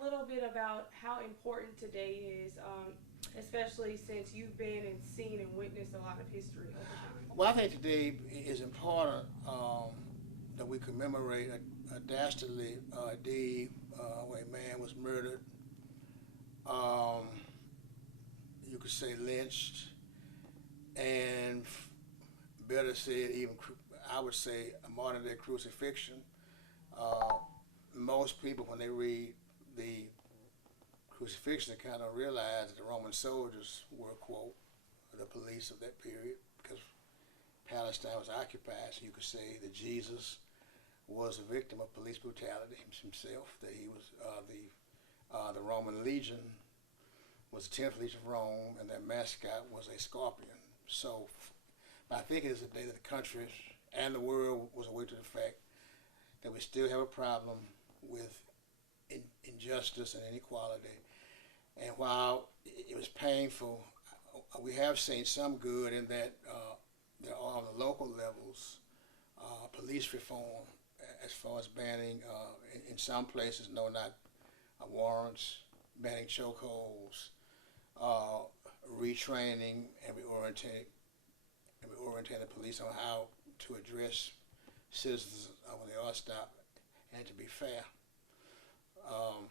a little bit about how important today is, especially since you've been and seen and witnessed a lot of history over time? Well, I think today is important that we commemorate a dastardly deed where a man was murdered. Um, you could say lynched, and better said, even I would say a modern day crucifixion. Uh, Most people, when they read the crucifixion, they kind of realize that the Roman soldiers were, quote, the police of that period because Palestine was occupied. So you could say that Jesus was a victim of police brutality himself, that he was the Roman legion was the 10th Legion of Rome, and their mascot was a scorpion. So I think it is a day that the country and the world was aware to the fact that we still have a problem with injustice and inequality. And while it was painful, we have seen some good in that there are on the local levels police reform as far as banning, in some places, no, not warrants, banning chokeholds, uh, retraining and reorientating the police on how to address citizens when they are stopped, and to be fair. Um,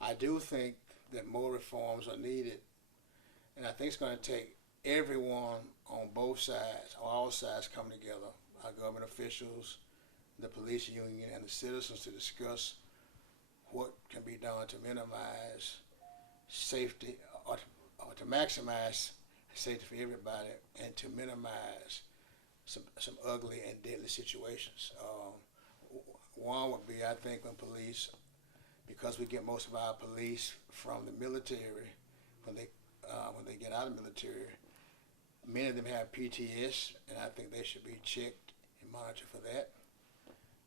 I do think that more reforms are needed, and I think it's going to take everyone on both sides, on all sides, come together, our government officials, the police union, and the citizens to discuss what can be done to minimize safety or to maximize safety for everybody and to minimize some ugly and deadly situations. One would be, I think, when police, because we get most of our police from the military, when they get out of the military, many of them have PTS, and I think they should be checked and monitored for that.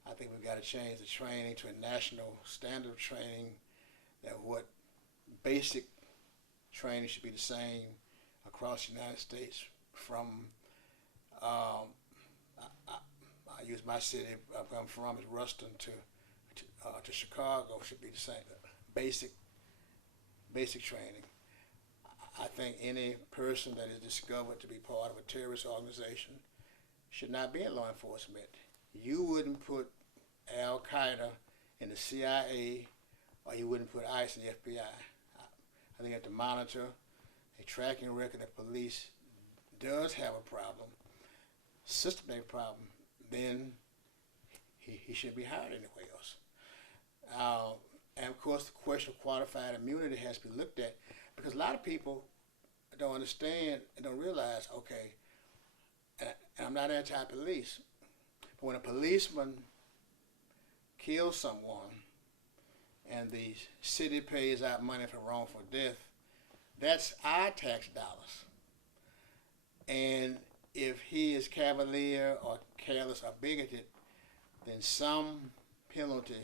I think we've got to change the training to a national standard of training, that what basic training should be the same across the United States from, I use my city where I'm from, is Ruston, to Chicago should be the same. Basic training. I think any person that is discovered to be part of a terrorist organization should not be in law enforcement. You wouldn't put Al Qaeda in the CIA, or you wouldn't put ICE in the FBI. I think you have to monitor a tracking record that police does have a problem, systematic problem, then he shouldn't be hired anywhere else. And of course, the question of qualified immunity has to be looked at, because a lot of people don't understand and don't realize, okay, and I'm not anti-police, but when a policeman kills someone and the city pays out money for wrongful death, that's our tax dollars. And if he is cavalier or careless or bigoted, then some penalty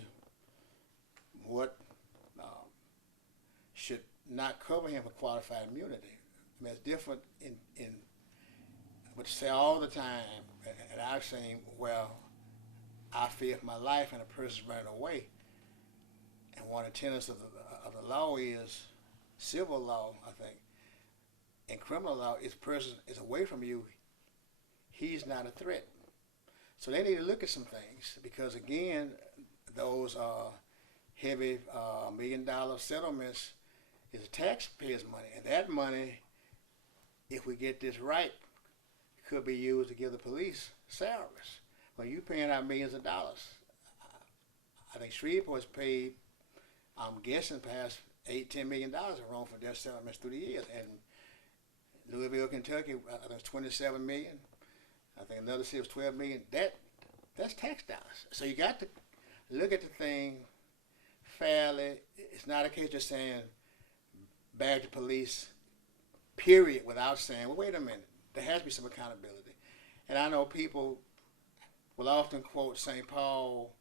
what should not cover him for qualified immunity. I mean, it's different in what say all the time, and I've seen, well, I fear for my life and a person's running away. And one of the tenets of the law is civil law, I think. In criminal law, if a person is away from you, he's not a threat. So they need to look at some things, because again, those heavy $1 million settlements is taxpayers' money, and that money, if we get this right, could be used to give the police salaries. When you paying out millions of dollars, I think Shreveport's paid, I'm guessing, past $8-10 million in wrongful death settlements through the years, and Louisville, Kentucky, I think it's 27 million. I think another city was 12 million. That's tax dollars. So you got to look at the thing fairly. It's not a case of saying bad to police, period, without saying, well, wait a minute, there has to be some accountability. And I know people will often quote St. Paul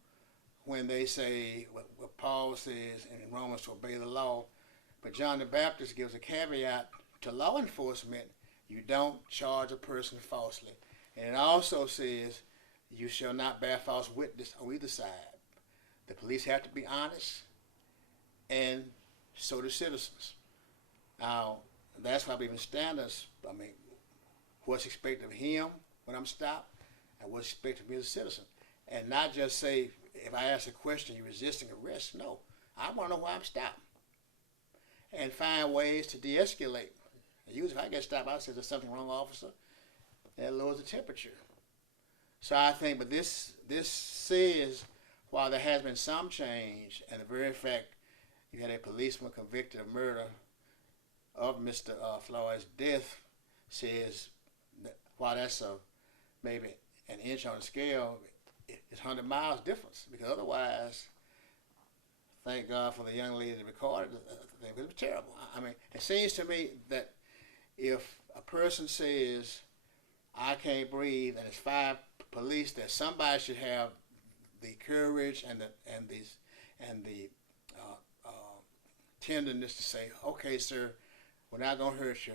when they say what Paul says in Romans to obey the law, but John the Baptist gives a caveat to law enforcement: you don't charge a person falsely. And it also says you shall not bear false witness on either side. The police have to be honest, and so do citizens. Now, that's why I believe in standards. I mean, what's expected of him when I'm stopped, and what's expected of me as a citizen. And not just say, if I ask a question, you're resisting arrest. No, I want to know why I'm stopped. And find ways to de-escalate. Usually if I get stopped, I say, there's something wrong, officer. That lowers the temperature. So I think, but this says, while there has been some change, and the very fact you had a policeman convicted of murder of Mr. Floyd's death says, that while that's maybe an inch on the scale, it's 100 miles difference. Because otherwise, thank God for the young lady that recorded the thing. It was terrible. I mean, it seems to me that if a person says, I can't breathe, and it's 5 police, that somebody should have the courage and the tenderness to say, okay, sir, we're not going to hurt you.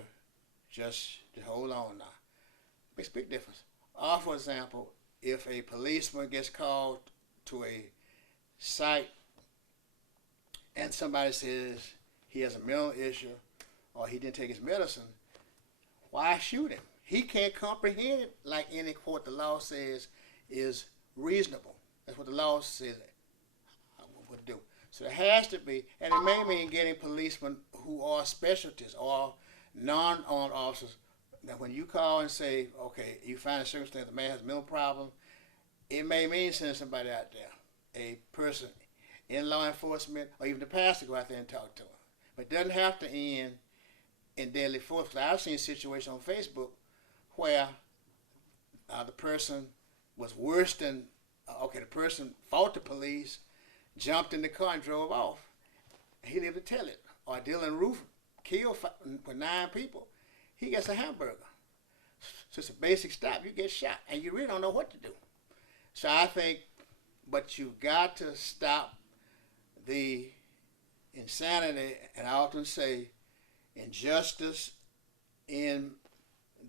Just hold on now. Makes a big difference. Or, for example, if a policeman gets called to a site and somebody says he has a mental issue or he didn't take his medicine, why shoot him? He can't comprehend it like any quote the law says is reasonable. That's what the law says would do. So there has to be, and it may mean getting policemen who are specialties or non-armed officers, that when you call and say, okay, you find a circumstance the man has a mental problem, it may mean sending somebody out there, a person in law enforcement, or even the pastor go out there and talk to him. But it doesn't have to end in deadly force. Because I've seen situations on Facebook where the person was worse than, the person fought the police, jumped in the car and drove off. He lived to tell it. Or Dylan Roof killed 9 people. He gets a hamburger. So it's a basic stop. You get shot, and you really don't know what to do. So I think, but you've got to stop the insanity, and I often say injustice in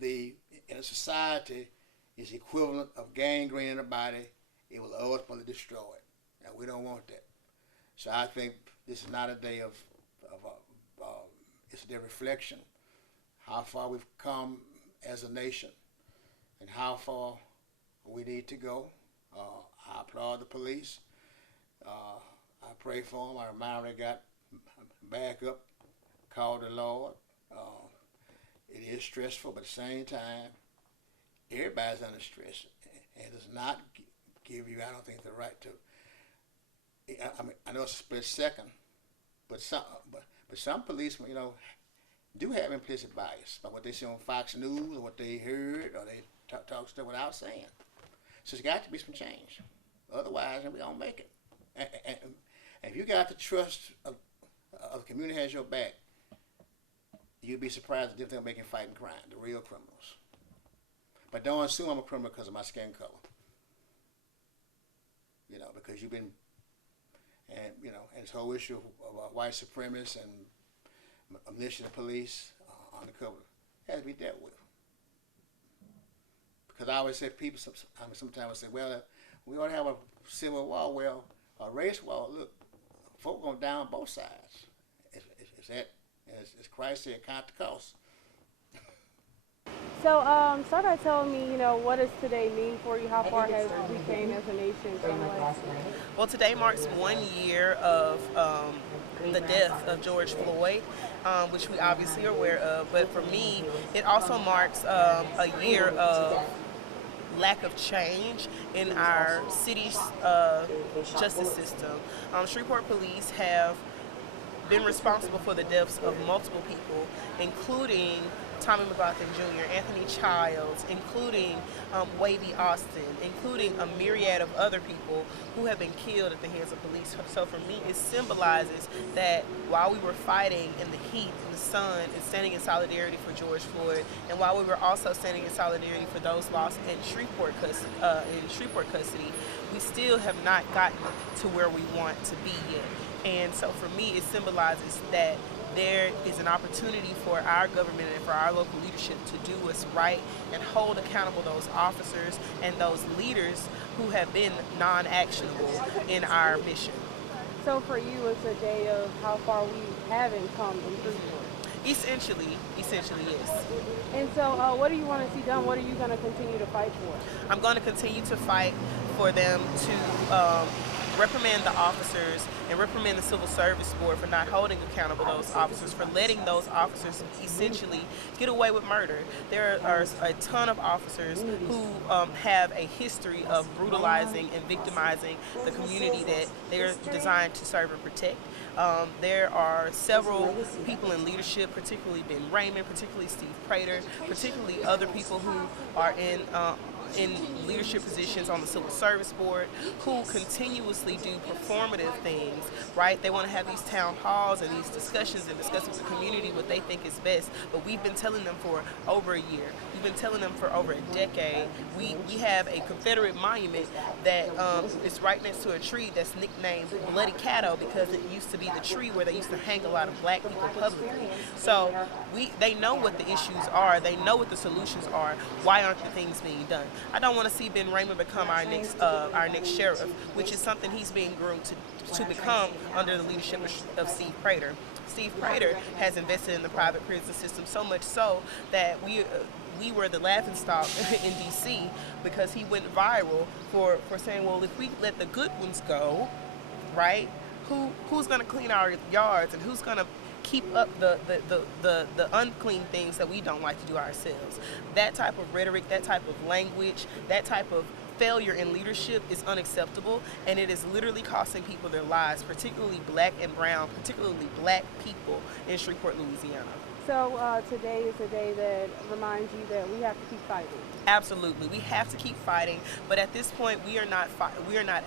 a society is equivalent of gangrene in the body. It will ultimately destroy it. And we don't want that. So I think this is not a day of it's a day of reflection, how far we've come as a nation and how far we need to go. I applaud the police. I pray for them. I remind them they got back up, call the Lord. It is stressful, but at the same time, everybody's under stress. And it does not give you, I don't think, the right to. I mean, I know it's a split second, but some policemen, do have implicit bias by what they see on Fox News or what they heard, or they talk stuff without saying. So there's got to be some change. Otherwise, we don't make it. And if you got the trust of the community has your back, you'd be surprised at the difference they're making fighting crime, the real criminals. But don't assume I'm a criminal because of my skin color. Because you've been, and this whole issue of white supremacists and omniscient police undercover has to be dealt with. Because I always say, people sometimes say, well, we ought to have a civil war, well, a race war. Look, folk going down both sides. Is that, as Christ said, count the cost. So, start by telling me, what does today mean for you? How far has we came as a nation from last year? Well, today marks 1 year of the death of George Floyd, which we obviously are aware of. But for me, it also marks a year of lack of change in our city's justice system. Shreveport police have been responsible for the deaths of multiple people, including Tommy McLaughlin Jr., Anthony Childs, including Wavy Austin, including a myriad of other people who have been killed at the hands of police. So for me, it symbolizes that while we were fighting in the heat, in the sun, and standing in solidarity for George Floyd, and while we were also standing in solidarity for those lost in Shreveport custody, we still have not gotten to where we want to be yet. And so for me, it symbolizes that there is an opportunity for our government and for our local leadership to do what's right and hold accountable those officers and those leaders who have been non-actionable in our mission. So so for you, it's a day of how far we haven't come in Shreveport. Essentially yes. And so what do you want to see done? What are you going to continue to fight for? I'm going to continue to fight for them to reprimand the officers and reprimand the Civil Service Board for not holding accountable those officers, for letting those officers essentially get away with murder. There are a ton of officers who have a history of brutalizing and victimizing the community that they're designed to serve and protect. There are several people in leadership, particularly Ben Raymond, particularly Steve Prater, particularly other people who are in leadership positions on the Civil Service Board, who continuously do performative things, right? They want to have these town halls and these discussions and discuss with the community what they think is best, but we've been telling them for over a year. We've been telling them for over a decade. We have a Confederate monument that is right next to a tree that's nicknamed Bloody Cattle because it used to be the tree where they used to hang a lot of black people publicly. So they know what the issues are. They know what the solutions are. Why aren't the things being done? I don't want to see Ben Raymond become our next sheriff, which is something he's being groomed to become under the leadership of Steve Prater. Steve Prater has invested in the private prison system so much so that we were the laughingstock in D.C. because he went viral for saying, well, if we let the good ones go, right, who's going to clean our yards and who's going to keep up the unclean things that we don't like to do ourselves? That type of rhetoric, that type of language, that type of failure in leadership is unacceptable, and it is literally costing people their lives, particularly black and brown, particularly black people in Shreveport, Louisiana. So today is a day that reminds you that we have to keep fighting. Absolutely, we have to keep fighting, but at this point we are not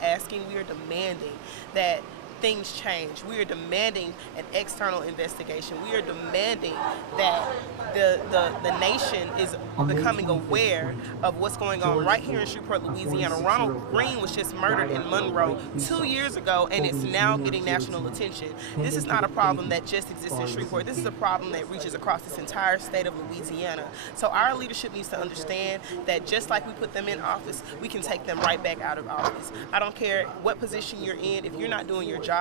asking, we are demanding that things change. We are demanding an external investigation. We are demanding that the nation is becoming aware of what's going on right here in Shreveport, Louisiana. Ronald Green was just murdered in Monroe 2 years ago, and it's now getting national attention. This is not a problem that just exists in Shreveport. This is a problem that reaches across this entire state of Louisiana. So our leadership needs to understand that just like we put them in office, we can take them right back out of office. I don't care what position you're in. If you're not doing your job,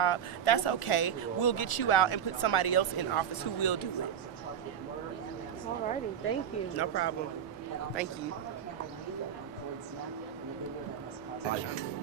that's okay. We'll get you out and put somebody else in office who will do it. Alrighty, thank you. No problem. Thank you.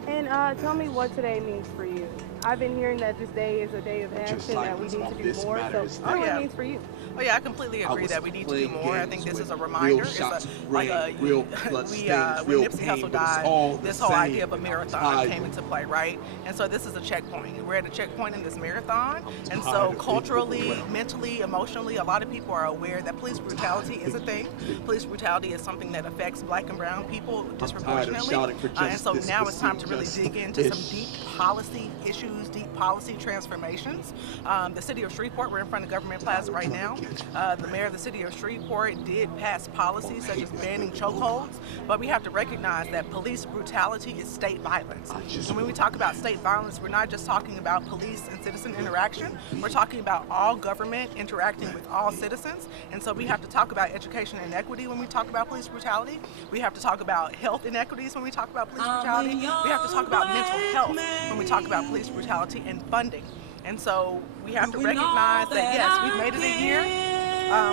And tell me what today means for you. I've been hearing that this day is a day of action, that we need to do more. So what it means for you? Oh yeah, I completely agree that we need to do more. I think this is a reminder. It's when Nipsey Hussle died, this whole idea of a marathon came into play, right? And so this is a checkpoint. We're at a checkpoint in this marathon. And so culturally, mentally, emotionally, a lot of people are aware that police brutality is a thing. Police brutality is something that affects black and brown people disproportionately. And so now it's time to really dig into some deep policy issues, deep policy transformations. The city of Shreveport, we're in front of Government Plaza right now. The mayor of the city of Shreveport did pass policies such as banning chokeholds, but we have to recognize that police brutality is state violence. And when we talk about state violence, we're not just talking about police and citizen interaction, we're talking about all government interacting with all citizens. And so we have to talk about education inequity when we talk about police brutality. We have to talk about health inequities when we talk about police brutality. We have to talk about mental health when we talk about police brutality and funding. And so we have to recognize that, yes, we've made it a year.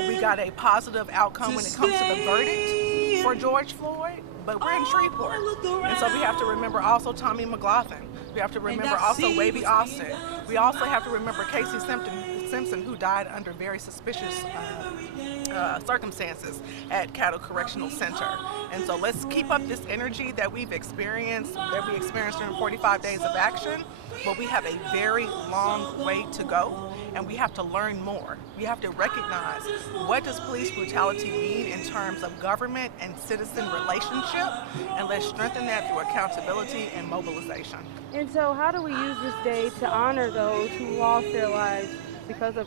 We got a positive outcome when it comes to the verdict for George Floyd, but we're in Shreveport. And so we have to remember also Tommy McLaughlin. We have to remember also Wavy Austin. We also have to remember Casey Simpson, who died under very suspicious circumstances at Cattle Correctional Center. And so let's keep up this energy that we experienced during 45 days of action, but we have a very long way to go, and we have to learn more. We have to recognize, what does police brutality mean in terms of government and citizen relationship, and let's strengthen that through accountability and mobilization. And so how do we use this day to honor those who lost their lives because of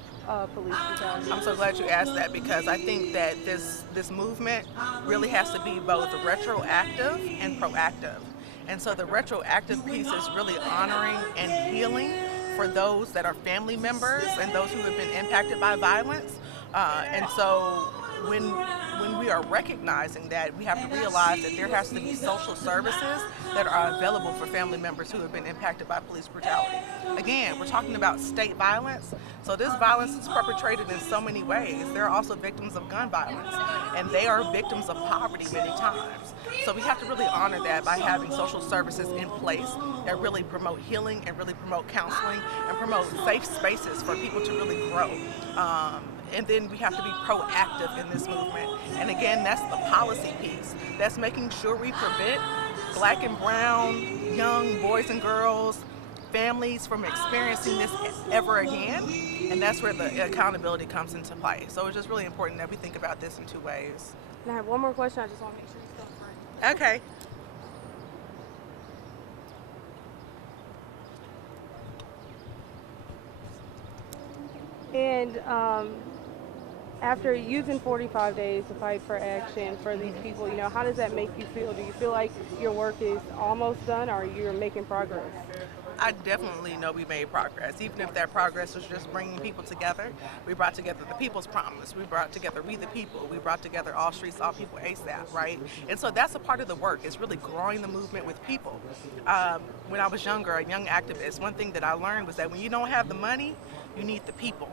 police brutality? I'm so glad you asked that, because I think that this movement really has to be both retroactive and proactive. And so the retroactive piece is really honoring and healing for those that are family members and those who have been impacted by violence. And so when we are recognizing that, we have to realize that there has to be social services that are available for family members who have been impacted by police brutality. Again, we're talking about state violence, so this violence is perpetrated in so many ways. There are also victims of gun violence, and they are victims of poverty many times. So we have to really honor that by having social services in place that really promote healing and really promote counseling and promote safe spaces for people to really grow. And then we have to be proactive in this movement. And again, that's the policy piece. That's making sure we prevent Black and brown young boys and girls, families from experiencing this ever again. And that's where the accountability comes into play. So it's just really important that we think about this in two ways. And I have one more question. I just want to make sure you're still free. Okay. And after using 45 days to fight for action for these people, how does that make you feel? Do you feel like your work is almost done, or you're making progress? I definitely know we made progress, even if that progress was just bringing people together. We brought together the People's Promise. We brought together We the People. We brought together All Streets, All People ASAP, right? And so that's a part of the work, is really growing the movement with people. When I was younger, a young activist, one thing that I learned was that when you don't have the money, you need the people.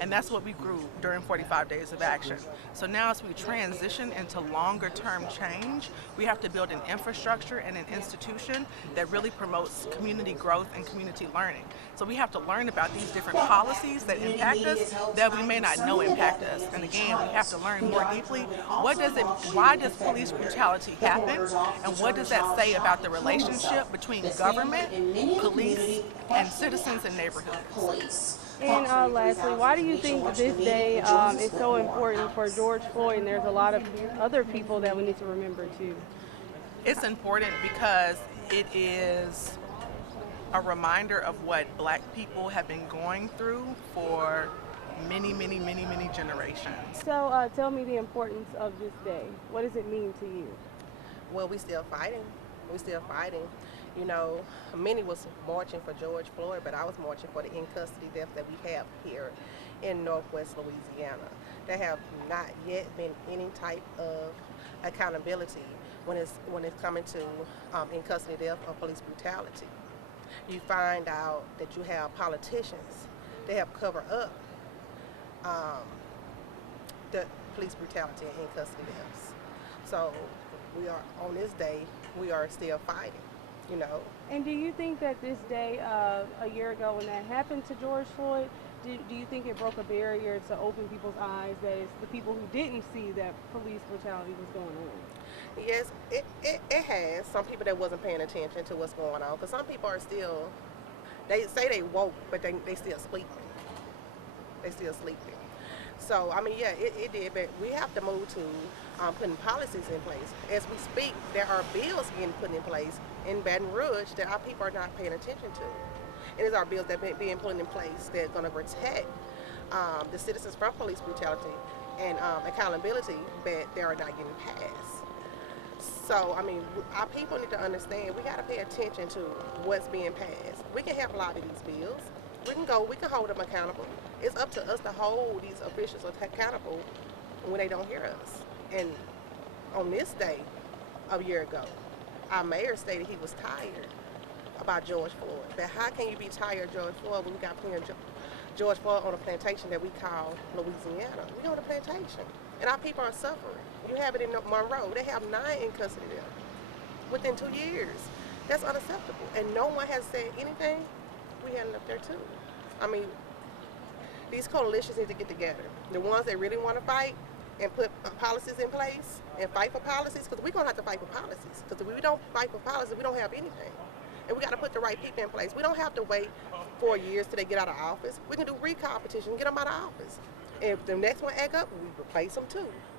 And that's what we grew during 45 Days of Action. So now as we transition into longer term change, we have to build an infrastructure and an institution that really promotes community growth and community learning. So we have to learn about these different policies that impact us that we may not know impact us. And again, we have to learn more deeply, why does police brutality happen? And what does that say about the relationship between government, police, and citizens and neighborhoods? And lastly, why do you think this day is so important for George Floyd, and there's a lot of other people that we need to remember too? It's important because it is a reminder of what Black people have been going through for many, many, many, many generations. So tell me the importance of this day. What does it mean to you? Well, we still fighting. We're still fighting. You know, many was marching for George Floyd, but I was marching for the in-custody deaths that we have here in Northwest Louisiana. There have not yet been any type of accountability when it's coming to in-custody death or police brutality. You find out that you have politicians, they have covered up the police brutality and in-custody deaths. So we are, on this day, we are still fighting. You know. And do you think that this day, a year ago when that happened to George Floyd, do you think it broke a barrier to open people's eyes, that it's the people who didn't see that police brutality was going on? Yes, it has. Some people that wasn't paying attention to what's going on, because some people are still, they say they woke, but they still sleeping. They still sleeping. So, I mean, yeah, it did, but we have to move to putting policies in place. As we speak, there are bills getting put in place in Baton Rouge that our people are not paying attention to. And it's our bills that are being put in place that are going to protect the citizens from police brutality and accountability, but they are not getting passed. So, I mean, our people need to understand we got to pay attention to what's being passed. We can help lobby these bills. We can hold them accountable. It's up to us to hold these officials accountable when they don't hear us. And on this day, a year ago, our mayor stated he was tired about George Floyd. But how can you be tired of George Floyd when we got George Floyd on a plantation that we call Louisiana? We on a plantation, and our people are suffering. You have it in Monroe. They have 9 in custody there within 2 years. That's unacceptable, and no one has said anything. We had it up there too. I mean, these coalitions need to get together. The ones that really want to fight and put policies in place and fight for policies, because we're going to have to fight for policies. Because if we don't fight for policies, we don't have anything. And we got to put the right people in place. We don't have to wait 4 years till they get out of office. We can do recall petitions and get them out of office. And if the next one act up, we replace them too.